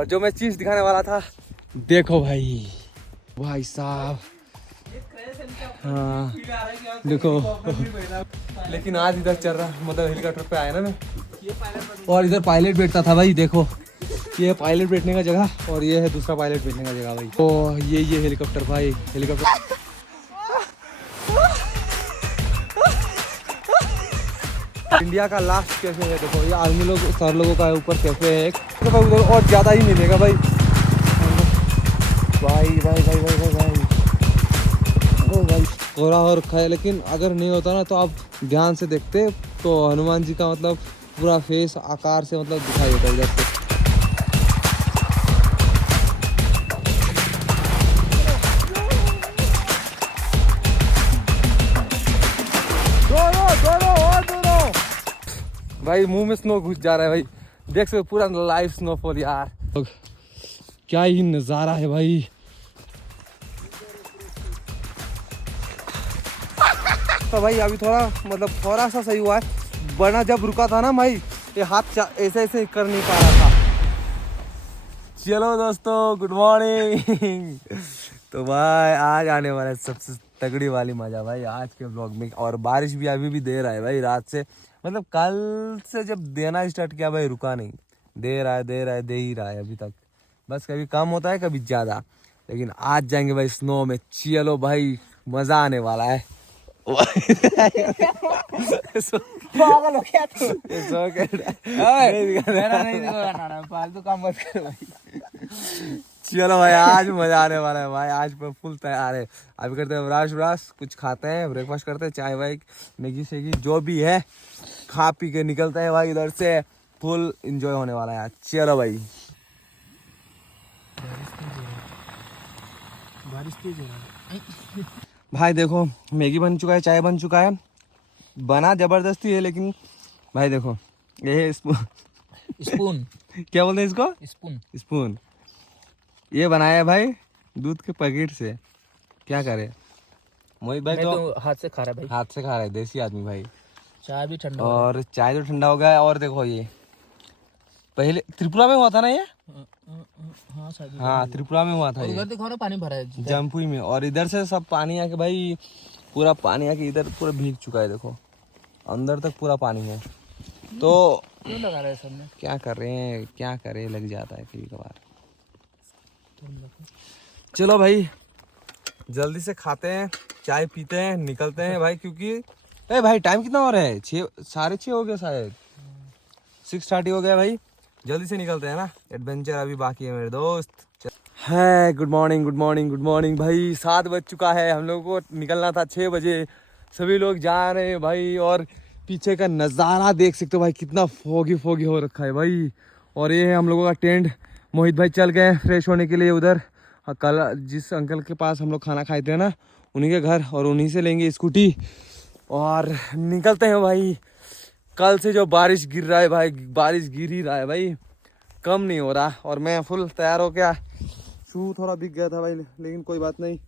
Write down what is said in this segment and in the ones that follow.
और जो मैं चीज दिखाने वाला था, देखो भाई साहब, हाँ देखो। लेकिन आज इधर चल रहा, मतलब हेलीकॉप्टर पे आया ना मैं, और इधर पायलट बैठता था भाई। देखो ये है पायलट बैठने का जगह और ये है दूसरा पायलट बैठने का जगह भाई। तो ये हेलीकॉप्टर भाई, हेलीकॉप्टर इंडिया का लास्ट कैफे है। देखो ये आर्मी लोग, सर लोगों का ऊपर कैफे है एक, तो भाई उधर और ज़्यादा ही मिलेगा भाई। भाई ओ भाई कोहरा और रखा है, लेकिन अगर नहीं होता ना तो आप ध्यान से देखते तो हनुमान जी का मतलब पूरा फेस आकार से मतलब दिखाई देता है इधर से। भाई मुंह में स्नो घुस जा रहा है भाई, देख सकते पूरा लाइव स्नोफॉल यार, क्या ही नज़ारा है भाई। तो भाई अभी थोड़ा सा सही हुआ है, वरना जब रुका था ना भाई ये हाथ ऐसे कर नहीं पा रहा था। चलो दोस्तों गुड मॉर्निंग। तो भाई आज आने वाला है सबसे तगड़ी वाली मजा भाई आज के ब्लॉग में। और बारिश भी अभी भी दे रहा है भाई, रात से मतलब कल से जब देना स्टार्ट किया भाई रुका नहीं, दे रहा है दे ही रहा है अभी तक। बस कभी कम होता है कभी ज़्यादा, लेकिन आज जाएंगे भाई स्नो में। चलो भाई मज़ा आने वाला है। पागल हो गया तू। फालतू काम मत कर भाई। चलो भाई आज मजा आने वाला है भाई, आज पर फुल तैयार है। अभी करते हैं ब्रश कुछ खाते हैं, ब्रेकफास्ट करते हैं, चाय वाय मैगी शेगी जो भी है खा पी के निकलते हैं भाई इधर से। फुल एंजॉय होने वाला है आज। चलो भाई बारिश तेज हो रहा है भाई। देखो मैगी बन चुका है, चाय बन चुका है, बना जबरदस्ती है लेकिन भाई देखो ये स्पून क्या बोलते हैं इसको, स्पून ये बनाया है भाई दूध के पैकेट से। क्या करे मोहित भाई, तो हाथ से खा रहा है भाई, हाथ से खा रहा है देसी आदमी भाई। चाय भी ठंडा और चाय तो ठंडा हो गया है। और देखो ये पहले त्रिपुरा में हुआ था ना ये, हाँ त्रिपुरा में हुआ था ये, उधर देखो ना पानी भरा है जमपुई में। और इधर से सब पानी आके भाई पूरा पानी आके इधर पूरा भीग चुका है, देखो अंदर तक पूरा पानी है। तो क्यों लगा रहे हैं सबने, क्या कर रहे हैं, क्या करें, लग जाता है कभी कभार। चलो भाई जल्दी से खाते हैं, चाय पीते हैं, निकलते हैं भाई। क्योंकि ए भाई टाइम कितना हो रहा है, 6:30 हो गया शायद, 6:30 हो गया भाई। जल्दी से निकलते हैं ना, एडवेंचर अभी बाकी है मेरे दोस्त। है गुड मॉर्निंग भाई। 7 बज चुका है, हम लोगों को निकलना था 6 बजे। सभी लोग जा रहे हैं भाई, और पीछे का नज़ारा देख सकते हो भाई, कितना फोगी हो रखा है भाई। और ये है हम लोगों का टेंट। मोहित भाई चल गए फ्रेश होने के लिए उधर, कल जिस अंकल के पास हम लोग खाना खाए थे ना उन्हीं के घर, और उन्हीं से लेंगे स्कूटी और निकलते हैं भाई। कल से जो बारिश गिर रहा है भाई, बारिश गिर ही रहा है भाई, कम नहीं हो रहा। और मैं फुल तैयार हो गया, शू थोड़ा भीग गया था भाई, लेकिन कोई बात नहीं।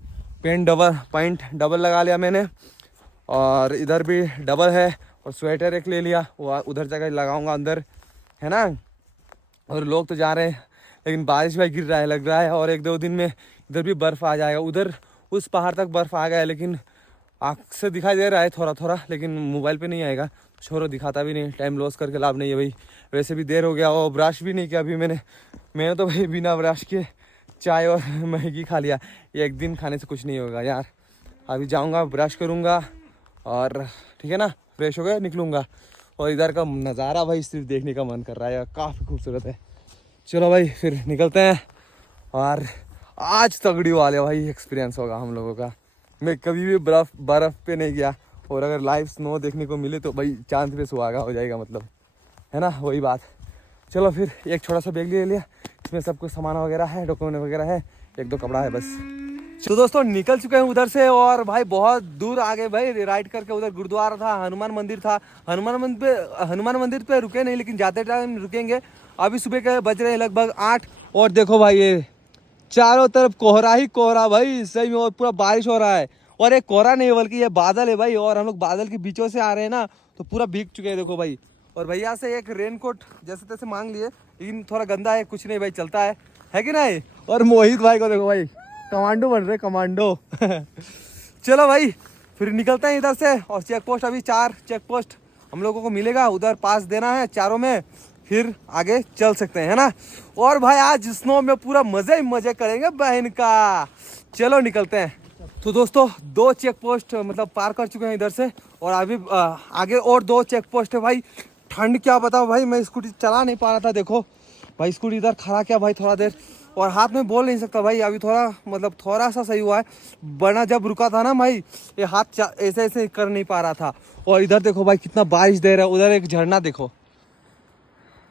पैंट डबल लगा लिया मैंने, और इधर भी डबल है, और स्वेटर एक ले लिया, वो उधर जगह लगाऊंगा अंदर, है ना। और लोग तो जा रहे हैं, लेकिन बारिश भाई गिर रहा है, लग रहा है और 1-2 दिन में इधर भी बर्फ़ आ जाएगा। उधर उस पहाड़ तक बर्फ़ आ गया है, लेकिन आँख से दिखाई दे रहा है थोड़ा, लेकिन मोबाइल पे नहीं आएगा। छोरो दिखाता भी नहीं, टाइम लॉस करके लाभ नहीं है भाई। वैसे भी देर हो गया, और ब्रश भी नहीं किया अभी मैंने तो भाई बिना ब्रश के चाय और मैगी खा लिया। ये एक दिन खाने से कुछ नहीं होगा यार। अभी जाऊँगा ब्रश करूँगा और ठीक है ना, फ्रेश हो गया निकलूँगा। और इधर का नज़ारा भाई सिर्फ देखने का मन कर रहा है, काफ़ी खूबसूरत है। चलो भाई फिर निकलते हैं, और आज तगड़ी वाले भाई एक्सपीरियंस होगा हम लोगों का। मैं कभी भी बर्फ़ पे नहीं गया, और अगर लाइव स्नो देखने को मिले तो भाई चांद पे सुहागा हो जाएगा, मतलब है ना, वही बात। चलो फिर एक छोटा सा बैग ले लिया, इसमें सब कुछ सामान वगैरह है, डॉक्यूमेंट वगैरह है, 1-2 कपड़ा है बस। तो दोस्तों निकल चुके हैं उधर से, और भाई बहुत दूर आ गए भाई राइड करके। उधर गुरुद्वारा था, हनुमान मंदिर था, हनुमान मंदिर पे रुके नहीं, लेकिन जाते टाइम रुकेंगे। अभी सुबह के बज रहे हैं लगभग 8, और देखो भाई ये चारों तरफ कोहरा ही कोहरा भाई, सही में, और पूरा बारिश हो रहा है। और एक कोहरा नहीं बल्कि ये बादल है भाई, और हम लोग बादल के बीचों से आ रहे हैं ना, तो पूरा भीग चुके हैं देखो भाई। और भैया से एक रेनकोट जैसे तैसे मांग लिए, लेकिन थोड़ा गंदा है, कुछ नहीं भाई, चलता है कि नहीं। और मोहित भाई को देखो भाई, कमांडो बन रहे, कमांडो। चलो भाई फिर निकलते हैं इधर से। और चेक पोस्ट, अभी 4 चेक पोस्ट हम लोगों को मिलेगा, उधर पास देना है चारों में, फिर आगे चल सकते हैं, है ना। और भाई आज स्नो में पूरा मजे ही मजे करेंगे बहन का। चलो निकलते हैं। तो दोस्तों 2 चेक पोस्ट मतलब पार कर चुके हैं इधर से, और अभी आगे और 2 चेक पोस्ट है भाई। ठंड क्या बताओ भाई, मैं स्कूटी चला नहीं पा रहा था, देखो भाई स्कूटी इधर खड़ा किया भाई थोड़ा देर, और हाथ में बोल नहीं सकता भाई, अभी थोड़ा मतलब थोड़ा सा सही हुआ है, वरना जब रुका था ना भाई ये हाथ ऐसे ऐसे कर नहीं पा रहा था। और इधर देखो भाई कितना बारिश दे रहा है, उधर एक झरना देखो,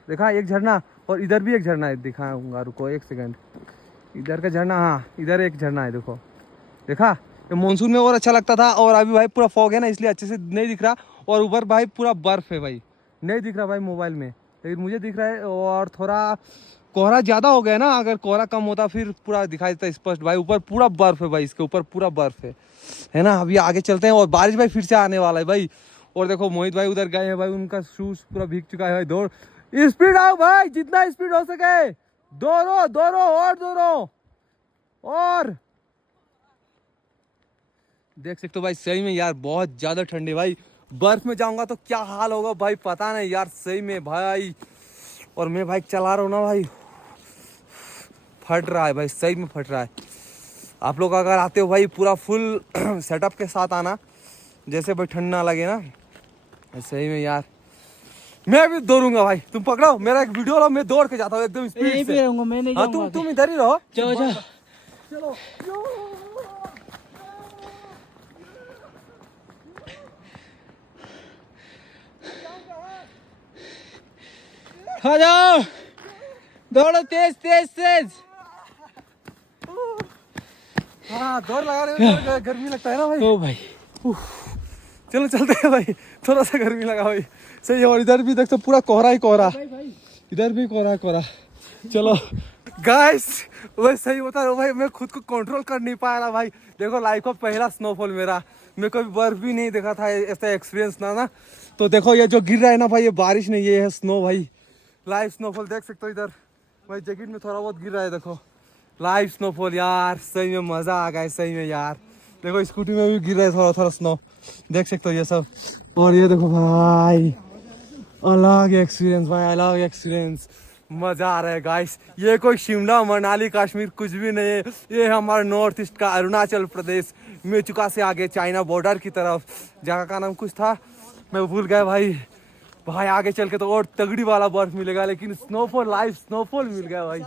देखा एक झरना, और इधर भी एक झरना है, दिखाऊंगा, रुको 1 सेकंड। इधर का झरना, हाँ इधर एक झरना है, देखो देखा। ये मानसून में और अच्छा लगता था, और अभी भाई पूरा फॉग है ना, इसलिए अच्छे से नहीं दिख रहा। और ऊपर भाई पूरा बर्फ है भाई, नहीं दिख रहा भाई मोबाइल में, लेकिन मुझे दिख रहा है। और थोड़ा कोहरा ज़्यादा हो गया ना, अगर कोहरा कम होता फिर पूरा दिखाई देता स्पष्ट भाई। ऊपर पूरा बर्फ है भाई, इसके ऊपर पूरा बर्फ है ना। अभी आगे चलते हैं, और बारिश भाई फिर से आने वाला है भाई। और देखो मोहित भाई उधर गए हैं भाई, उनका शूज पूरा भीग चुका है भाई। दौड़, स्पीड आओ भाई, जितना स्पीड हो सके, दौड़ो दौड़ो और दौड़ो। और देख सकते हो भाई, सही में यार बहुत ज्यादा ठंडी भाई, बर्फ में जाऊंगा तो क्या हाल होगा भाई पता नहीं यार, सही में भाई। और मैं बाइक चला रहा हूँ ना भाई, फट रहा है भाई, सही में फट रहा है। आप लोग अगर आते हो भाई पूरा फुल सेटअप के साथ आना, जैसे भाई ठंड ना लगे ना, सही में यार। मैं भी दौड़ूंगा भाई, तुम पकड़ो मेरा एक वीडियो लो, मैं दौड़ के जाता हूँ एकदम स्पीड से। मैं नहीं हाँ तुम इधर ही रहो, चलो चलो चलो। आ जाओ, दौड़ो तेज तेज तेज। हाँ दौड़ लगा रहे हो, गर्मी लगता है ना भाई। ओ भाई चलो चलते हैं भाई, थोड़ा सा गर्मी लगा भाई, सही है। और इधर भी देख तो पूरा कोहरा ही कोहरा, इधर भी कोहरा कोहरा। चलो गाइस, वही सही होता है भाई, मैं खुद को कंट्रोल कर नहीं पा रहा भाई। देखो लाइफ का पहला स्नोफॉल मेरा, मैं कभी बर्फ भी नहीं देखा था ऐसा एक्सपीरियंस ना। तो देखो ये जो गिर रहा है ना भाई, ये बारिश नहीं, ये है स्नो भाई, लाइव स्नोफॉल देख सकते हो। इधर भाई जैकेट में थोड़ा बहुत गिर रहा है, देखो लाइव स्नोफॉल यार, सही में मजा आ गया सही में यार। देखो स्कूटी में भी गिर रहा है थोड़ा थोड़ा स्नो, देख सकते हो ये सब। और ये देखो भाई, अलग एक्सपीरियंस भाई, अलग एक्सपीरियंस, मजा आ रहा है गाइस। ये कोई शिमला मनाली कश्मीर कुछ भी नहीं है, ये हमारा नॉर्थ ईस्ट का अरुणाचल प्रदेश, मेचुका से आगे चाइना बॉर्डर की तरफ। जगह का नाम कुछ था मैं भूल गया भाई। भाई आगे चल के तो और तगड़ी वाला बर्फ मिलेगा, लेकिन स्नोफॉल, लाइव स्नोफॉल मिल गया भाई।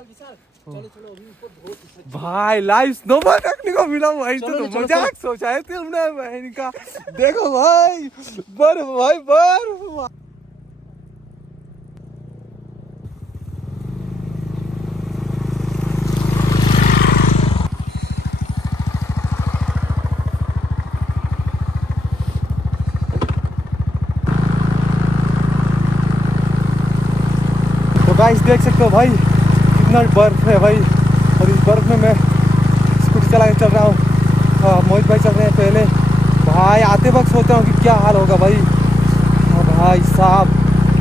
भाई लाइव स्नोफॉल देखने को मिला भाई, तो मजाक सोचा है तुमने बहन का। देखो भाई बर्फ, भाई बर्फ। तो गाइस देख सकते हो भाई कितना बर्फ है भाई, और इस बर्फ में मैं स्कूटी चला के चल रहा हूँ। मोहित भाई चल रहे हैं पहले भाई, आते वक्त सोचता हूँ कि क्या हाल होगा भाई। भाई साहब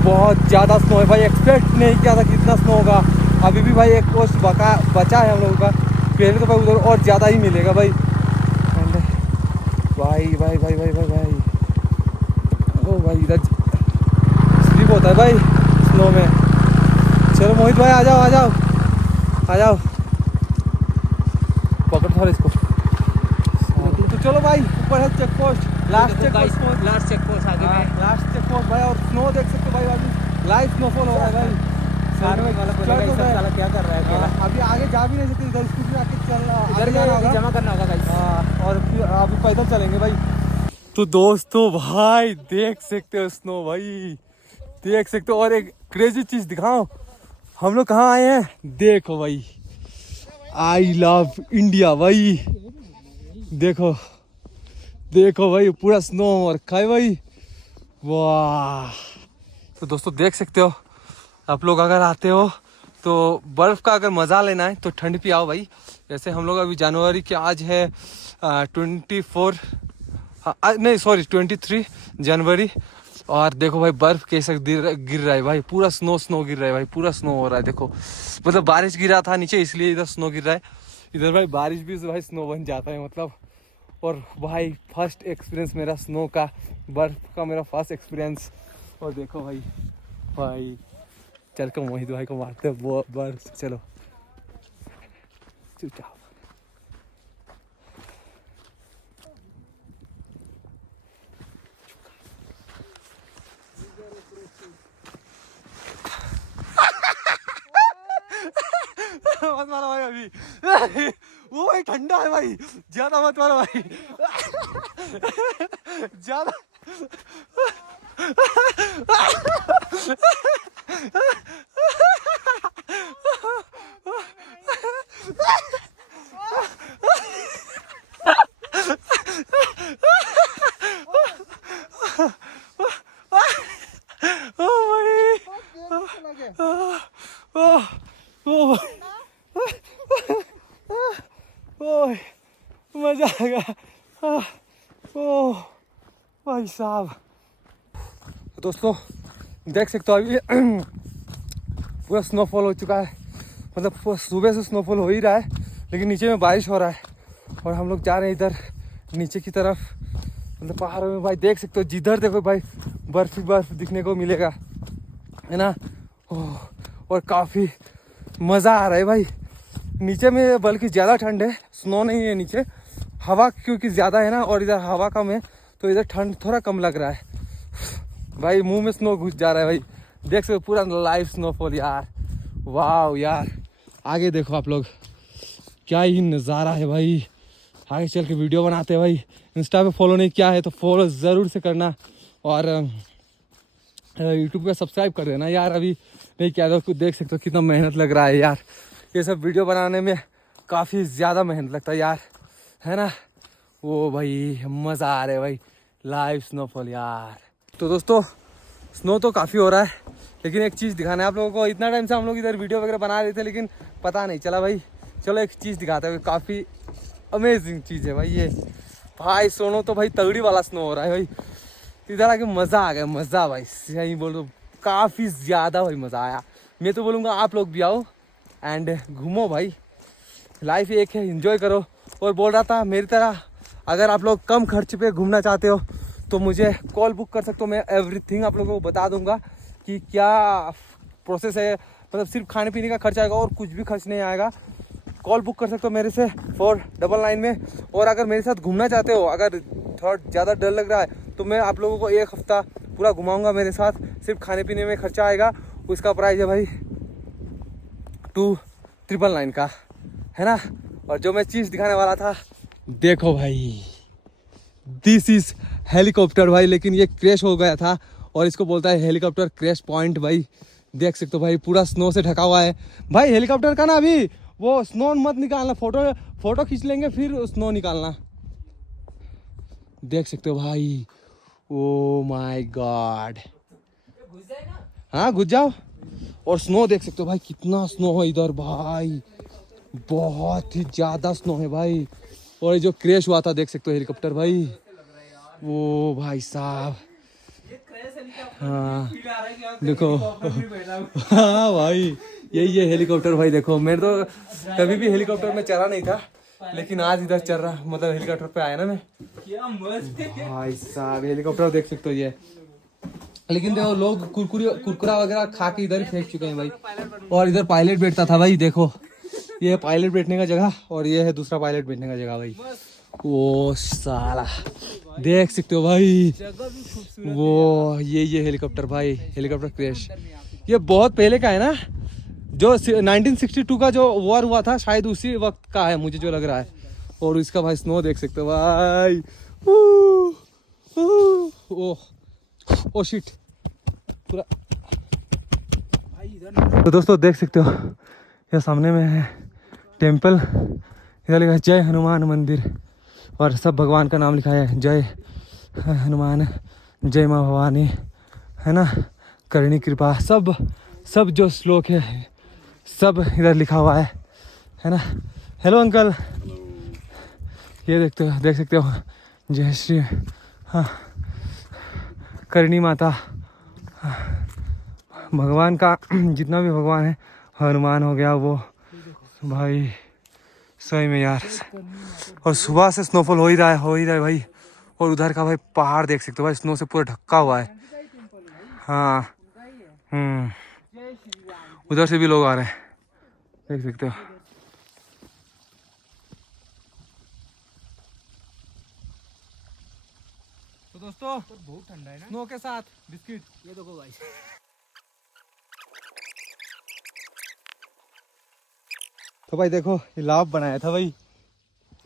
बहुत ज़्यादा स्नो है भाई, एक्सपेक्ट नहीं किया था कितना स्नो होगा। अभी भी भाई एक पोस्ट बचा है हम लोगों का, पहले तो भाई उधर और ज़्यादा ही मिलेगा भाई। भाई भाई भाई भाई भाई भाई ओ भाई इधर स्लिप होता है भाई स्नो में। चलो मोहित भाई आ जाओ आ जाओ आ जाओ, पकड़ थोड़ा इसको। तो चलो भाई ऊपर है check post, last check post, last check post आगे में। लास्ट चेक पोस्ट भाई। और स्नो देख सकते हो भाई, अभी लाइव स्नोफॉल हो रहा है भाई। क्या कर रहा है? अभी आगे जा भी नहीं सकते, इधर स्कूटी आके चल इधर जमा करना होगा गाइस। और फिर अभी पैदल चलेंगे भाई। तो दोस्तों भाई देख सकते हो स्नो भाई, देख सकते हो। और एक क्रेजी चीज दिखाओ, हम लोग कहाँ आए हैं देखो भाई, आई लव इंडिया भाई। देखो देखो भाई पूरा स्नो और खाए भाई, वाह। तो दोस्तों देख सकते हो, आप लोग अगर आते हो तो बर्फ़ का अगर मज़ा लेना है तो ठंड पे आओ भाई। जैसे हम लोग अभी जनवरी के आज है 24 नहीं सॉरी 23 जनवरी, और देखो भाई बर्फ कैसे गिर रहा है भाई, पूरा स्नो गिर रहा है भाई, पूरा स्नो हो रहा है देखो। मतलब बारिश गिरा था नीचे इसलिए इधर स्नो गिर रहा है, इधर भाई बारिश भी भाई स्नो बन जाता है मतलब। और भाई फर्स्ट एक्सपीरियंस मेरा स्नो का, बर्फ का मेरा फर्स्ट एक्सपीरियंस। और देखो भाई चल कर मोहित भाई को मारते हैं वो बर्फ से। चलो चुपचाप। मत मारो भाई अभी वो भाई ठंडा है भाई, ज्यादा मत मारो भाई ज्यादा ओह मजा आ गया। ओह भाई साहब। दोस्तों देख सकते हो अभी पूरा स्नोफॉल हो चुका है, मतलब सुबह से स्नोफॉल हो ही रहा है, लेकिन नीचे में बारिश हो रहा है। और हम लोग जा रहे हैं इधर नीचे की तरफ, मतलब पहाड़ों में भाई देख सकते हो, जिधर देखो भाई बर्फ ही बर्फ दिखने को मिलेगा, है ना। ओह और काफ़ी मज़ा आ रहा है भाई। नीचे में बल्कि ज़्यादा ठंड है, स्नो नहीं है नीचे, हवा क्योंकि ज़्यादा है ना, और इधर हवा कम है तो इधर ठंड थोड़ा कम लग रहा है भाई। मुंह में स्नो घुस जा रहा है भाई, देख सकते हो पूरा लाइव स्नोफॉल यार। वाह यार, आगे देखो आप लोग, क्या ही नज़ारा है भाई। आगे चल के वीडियो बनाते हैं भाई। इंस्टा पे फॉलो नहीं किया है तो फॉलो ज़रूर से करना, और यूट्यूब पे सब्सक्राइब कर देना यार, अभी नहीं किया तो कुछ देख सकते हो कितना मेहनत लग रहा है यार। ये सब वीडियो बनाने में काफ़ी ज़्यादा मेहनत लगता है यार, है ना। वो भाई मज़ा आ रहा है भाई, लाइव स्नोफॉल यार। तो दोस्तों स्नो तो काफ़ी हो रहा है, लेकिन एक चीज़ दिखाना है आप लोगों को। इतना टाइम से हम लोग इधर वीडियो वगैरह बना रहे थे, लेकिन पता नहीं चला भाई। चलो एक चीज़ दिखाते हैं, काफ़ी अमेजिंग चीज़ है भाई ये। भाई सोनो तो भाई तगड़ी वाला स्नो हो रहा है भाई, इधर आके मज़ा आ गया, मज़ा भाई सही बोलो, काफ़ी ज़्यादा भाई मज़ा आया। मैं तो बोलूँगा आप लोग भी आओ एंड घूमो भाई, लाइफ एक है, एंजॉय करो। और बोल रहा था मेरी तरह अगर आप लोग कम खर्च पे घूमना चाहते हो तो मुझे कॉल बुक कर सकते हो, मैं एवरीथिंग आप लोगों को बता दूंगा कि क्या प्रोसेस है। मतलब सिर्फ खाने पीने का खर्च आएगा और कुछ भी खर्च नहीं आएगा। कॉल बुक कर सकते हो मेरे से 499 में। और अगर मेरे साथ घूमना चाहते हो, अगर थोड़ा ज़्यादा डर लग रहा है तो मैं आप लोगों को एक हफ्ता पूरा घुमाऊंगा मेरे साथ, सिर्फ खाने पीने में खर्चा आएगा। उसका प्राइस है भाई 2999 का, है ना। और जो मैं चीज़ दिखाने वाला था, देखो भाई दिस इज हेलीकॉप्टर भाई, लेकिन ये क्रैश हो गया था और इसको बोलता है हेलीकॉप्टर क्रैश पॉइंट भाई। देख सकते हो भाई पूरा स्नो से ढका हुआ है भाई हेलीकॉप्टर का ना। अभी वो स्नो मत निकालना, फोटो खींच लेंगे फिर स्नो निकालना। देख सकते हो भाई, ओ माय गॉड, हाँ घुस जाओ। और स्नो देख सकते हो भाई, कितना स्नो है इधर भाई, बहुत ही ज़्यादा स्नो है भाई। और ये जो क्रैश हुआ था देख सकते हो हेलीकॉप्टर भाई, वो भाई साहब, हाँ देखो हाँ भाई यही है हेलीकॉप्टर भाई। देखो मेरे तो कभी भी हेलीकॉप्टर में चढ़ा नहीं था, लेकिन आज इधर चल रहा, मतलब हेलीकॉप्टर पे आया ना मैं। भाई साहब हेलीकॉप्टर देख सकते हो ये, लेकिन देखो लोग कुरकुरा वगैरह खा के इधर ही फेंक चुके हैं भाई। और इधर पायलट बैठता था भाई, देखो ये है पायलट बैठने का जगह और ये है दूसरा पायलट बैठने का जगह भाई। वो साला देख सकते हो भाई, वो ये हेलीकॉप्टर भाई, हेलीकॉप्टर क्रैश ये बहुत पहले का है ना, जो 1962 का जो वॉर हुआ था शायद उसी वक्त का है मुझे जो लग रहा है। और इसका भाई स्नो देख सकते हो भाई, ओ शिट पूरा। तो दोस्तों देख सकते हो ये सामने में है टेम्पल, इधर लिखा है जय हनुमान मंदिर और सब भगवान का नाम लिखा है, जय हनुमान, जय माँ भवानी, है ना, करणी कृपा, सब जो श्लोक है सब इधर लिखा हुआ है ना। हेलो अंकल, ये देख सकते हो जय श्री, हाँ करणी माता, भगवान का जितना भी भगवान है, हनुमान हो गया वो भाई, सही में यार। और सुबह से स्नोफॉल हो ही रहा है भाई। और उधर का भाई पहाड़ देख सकते हो भाई, स्नो से पूरा ढका हुआ है। हाँ उधर से भी लोग आ रहे हैं, देख सकते हो। तो दोस्तों बहुत ठंडा है ना। स्नो के साथ बिस्किट, ये देखो भाई। तो भाई देखो ये लाभ बनाया था भाई,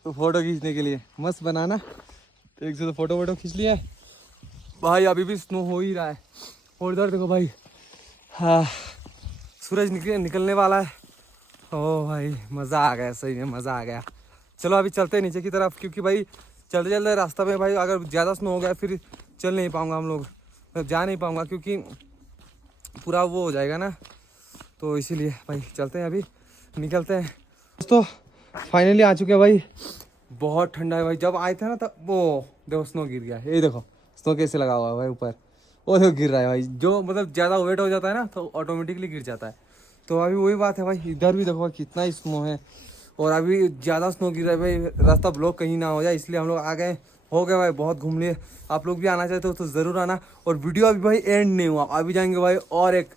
तो फोटो खींचने के लिए मस्त बनाना। तो एक से तो फोटो वोटो खींच लिया भाई। अभी भी स्नो हो ही रहा है। और इधर देखो भाई, हाँ सूरज निकलने वाला है। ओ भाई मज़ा आ गया, सही में मज़ा आ गया। चलो अभी चलते हैं नीचे की तरफ, क्योंकि भाई चलते चलते रास्ता में भाई अगर ज़्यादा स्नो हो गया फिर चल नहीं पाऊँगा हम लोग, जा नहीं पाऊँगा, क्योंकि पूरा वो हो जाएगा ना। तो इसीलिए भाई चलते हैं, अभी निकलते हैं। दोस्तों फाइनली आ चुके हैं भाई। बहुत ठंडा है भाई। जब आए थे ना तब वो देखो स्नो गिर गया, ये देखो स्नो कैसे लगा हुआ है भाई ऊपर, वो देखो गिर रहा है भाई। जो मतलब ज़्यादा वेट हो जाता है ना तो ऑटोमेटिकली गिर जाता है। तो अभी वही बात है भाई, इधर भी देखो कितना ही स्नो है। और अभी ज़्यादा स्नो गिर रहा है भाई, रास्ता ब्लॉक कहीं ना हो जाए, इसलिए हम लोग आ गए। हो गए भाई, बहुत घूम लिए। आप लोग भी आना चाहते हो तो ज़रूर आना। और वीडियो अभी भाई एंड नहीं हुआ, अभी जाएंगे भाई और एक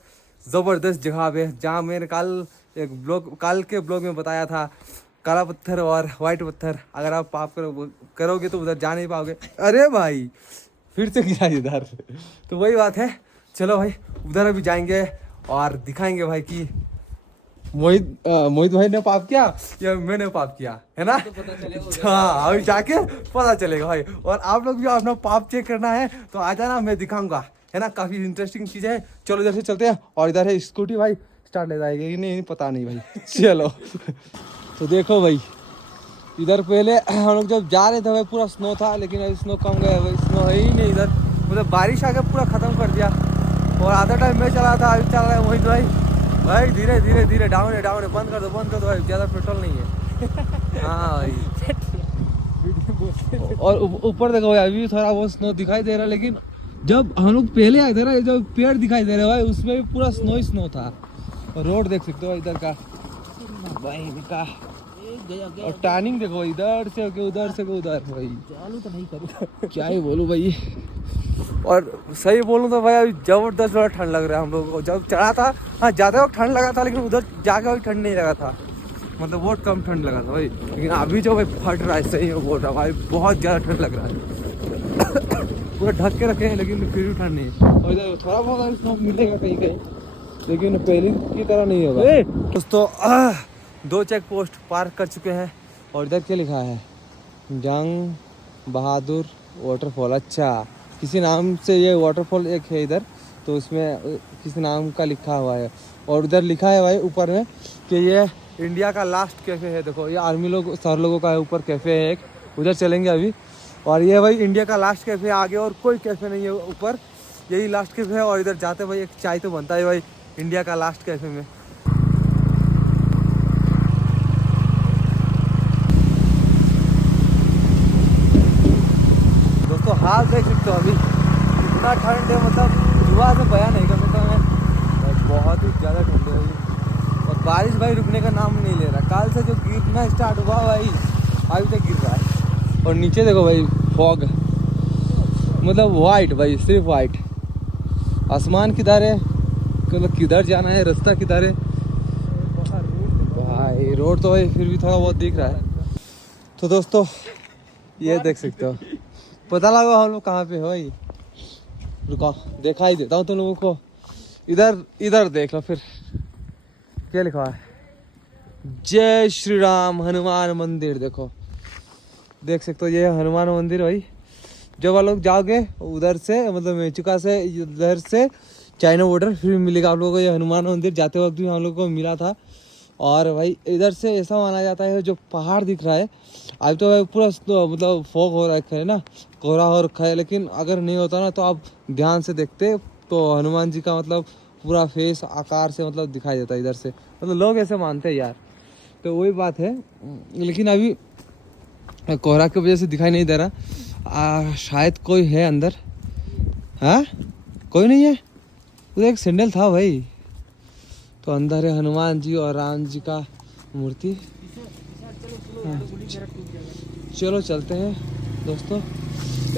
ज़बरदस्त जगह पे, जहाँ मैंने कल के ब्लॉग में बताया था, काला पत्थर और वाइट पत्थर। अगर आप पाप करोगे तो उधर जा नहीं पाओगे। अरे भाई फिर से गिरा इधर। तो वही बात है, चलो भाई उधर अभी जाएंगे और दिखाएंगे भाई कि मोहित भाई ने पाप किया या मैंने पाप किया, है ना। हाँ अभी जाके पता चलेगा भाई। और आप लोग भी अपना पाप चेक करना है तो आ जाना, मैं दिखाऊंगा, है ना। काफी इंटरेस्टिंग चीज है। चलो इधर से चलते हैं। और इधर है स्कूटी भाई, स्टार्ट ले जाएगी नहीं पता नहीं भाई। चलो तो देखो भाई, इधर पहले हम लोग जब जा रहे थे भाई पूरा स्नो था, लेकिन अभी स्नो कम गया भाई, स्नो है ही नहीं इधर। मतलब बारिश आके पूरा खत्म कर दिया। और आधा टाइम मैं चला था, अभी चल रहा है मोहित भाई धीरे धीरे धीरे, डाउन है बंद कर दो भाई, ज़्यादा पेट्रोल नहीं है। हाँ भाई। और ऊपर देखो भाई, अभी थोड़ा बहुत स्नो दिखाई दे रहा है, लेकिन जब हम लोग पहले आए थे ना, जो पेड़ दिखाई दे रहे भाई, उसमें भी पूरा स्नो ही स्नो था। और रोड देख सकते हो इधर का भाई का, और टर्निंग देखो इधर से उधर से उधर भाई। चालू तो नहीं करूँ, क्या ही बोलूं भाई। और सही बोलूं तो भाई अभी जबरदस्त थोड़ा ठंड लग रहा है हम लोग को। जब चढ़ा था हाँ ज़्यादा वक्त ठंड लगा था, लेकिन उधर जाकर भी ठंड नहीं लगा था, मतलब बहुत कम ठंड लगा था भाई। लेकिन अभी जो भाई फट रहा है, सही में बोल रहा भाई, बहुत ज़्यादा ठंड लग रहा है। पूरा ढक के रखे हैं लेकिन फिर भी ठंड नहीं है। और इधर थोड़ा बहुत स्नो मिलेगा कहीं कहीं, लेकिन पहले की तरह नहीं होगा। दोस्तों 2 चेक पोस्ट पार कर चुके हैं। और इधर क्या लिखा है, जंग बहादुर वाटरफॉल। अच्छा किसी नाम से ये वाटरफॉल एक है इधर, तो उसमें किसी नाम का लिखा हुआ है। और उधर लिखा है भाई ऊपर में कि ये इंडिया का लास्ट कैफ़े है। देखो ये आर्मी लोग सर लोगों का है, ऊपर कैफ़े है एक, उधर चलेंगे अभी। और ये भाई इंडिया का लास्ट कैफ़े है, आगे और कोई कैफ़े नहीं है, ऊपर यही लास्ट कैफ़े है। और इधर जाते भाई एक चाय तो बनता है भाई इंडिया का लास्ट कैफ़े में। दोस्तों हाल देख सकते हो अभी, इतना ठंड है, मतलब सुबह से बयान नहीं कर सकता मैं, बहुत ही ज़्यादा ठंड है भाई। और बारिश भाई रुकने का नाम नहीं ले रहा। कल से जो गिरना स्टार्ट हुआ भाई, अभी तक गिर रहा है। और नीचे देखो भाई फॉग, मतलब वाइट भाई, सिर्फ वाइट। आसमान किधर है, मतलब किधर जाना है, रास्ता किधर है भाई। रोड तो भाई फिर भी थोड़ा बहुत दिख रहा है। तो दोस्तों ये देख सकते हो, पता लगा हम लोग कहाँ पे हो भाई। रुको दिखाई देता हूँ तुम लोगों को। इधर देख लो फिर क्या लिखा है, जय श्री राम हनुमान मंदिर। देखो देख सकते हो, ये हनुमान मंदिर भाई। जब आप लोग जाओगे उधर से, मतलब मेचुका से इधर से चाइना बॉर्डर, फिर मिलेगा आप लोगों को ये हनुमान मंदिर। जाते वक्त भी हम लोग को मिला था। और भाई इधर से ऐसा माना जाता है, जो पहाड़ दिख रहा है अभी तो भाई पूरा मतलब फॉग हो रखा है ना, कोहरा हो रखा है। लेकिन अगर नहीं होता ना तो आप ध्यान से देखते तो हनुमान जी का मतलब पूरा फेस आकार से मतलब दिखाई देता है इधर से, मतलब लोग ऐसे मानते हैं यार। तो वही बात है, लेकिन अभी कोहरा की वजह से दिखाई नहीं दे रहा। शायद कोई है अंदर, हाँ कोई नहीं है, उधर एक सैंडल था भाई। तो अंदर है हनुमान जी और राम जी का मूर्ति। हाँ, चलो चलते हैं दोस्तों।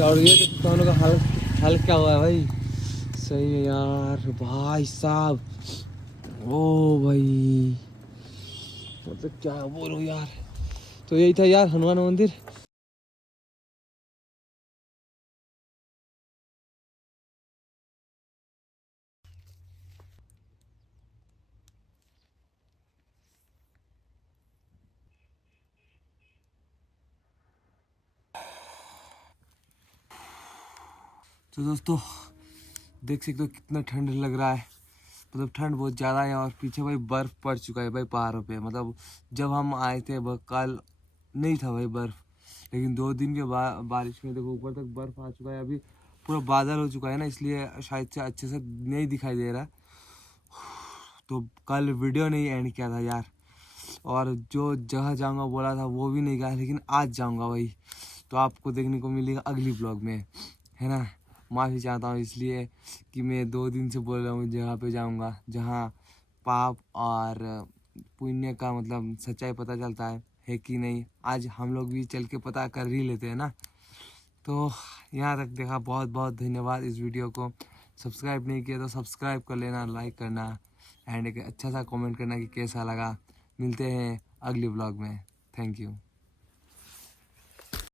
और ये देखो हम लोग का हाल हाल क्या हुआ है भाई। सही है यार भाई साहब। ओ भाई मतलब क्या बोलूं यार। तो यही था यार हनुमान मंदिर। तो दोस्तों देख सकते हो कितना ठंड लग रहा है। मतलब ठंड बहुत ज़्यादा है और पीछे भाई बर्फ़ पड़ चुका है भाई पहाड़ों पे। मतलब जब हम आए थे कल नहीं था भाई बर्फ़, लेकिन 2 दिन के बाद बारिश में देखो ऊपर तक बर्फ़ आ चुका है। अभी पूरा बादल हो चुका है ना, इसलिए शायद से अच्छे से नहीं दिखाई दे रहा। तो कल वीडियो नहीं एंड किया था यार, और जो जगह जाऊंगा बोला था वो भी नहीं गया, लेकिन आज जाऊंगा भाई। तो आपको देखने को मिलेगा अगली ब्लॉग में, है ना। माफ़ी चाहता हूँ इसलिए कि मैं 2 दिन से बोल रहा हूँ जगह पे जाऊंगा जहाँ पाप और पुण्य का मतलब सच्चाई पता चलता है कि नहीं। आज हम लोग भी चल के पता कर ही लेते हैं ना। तो यहाँ तक देखा, बहुत बहुत धन्यवाद। इस वीडियो को सब्सक्राइब नहीं किया तो सब्सक्राइब कर लेना, लाइक करना एंड एक अच्छा सा कमेंट करना कि कैसा लगा। मिलते हैं अगली ब्लॉग में। Thank you.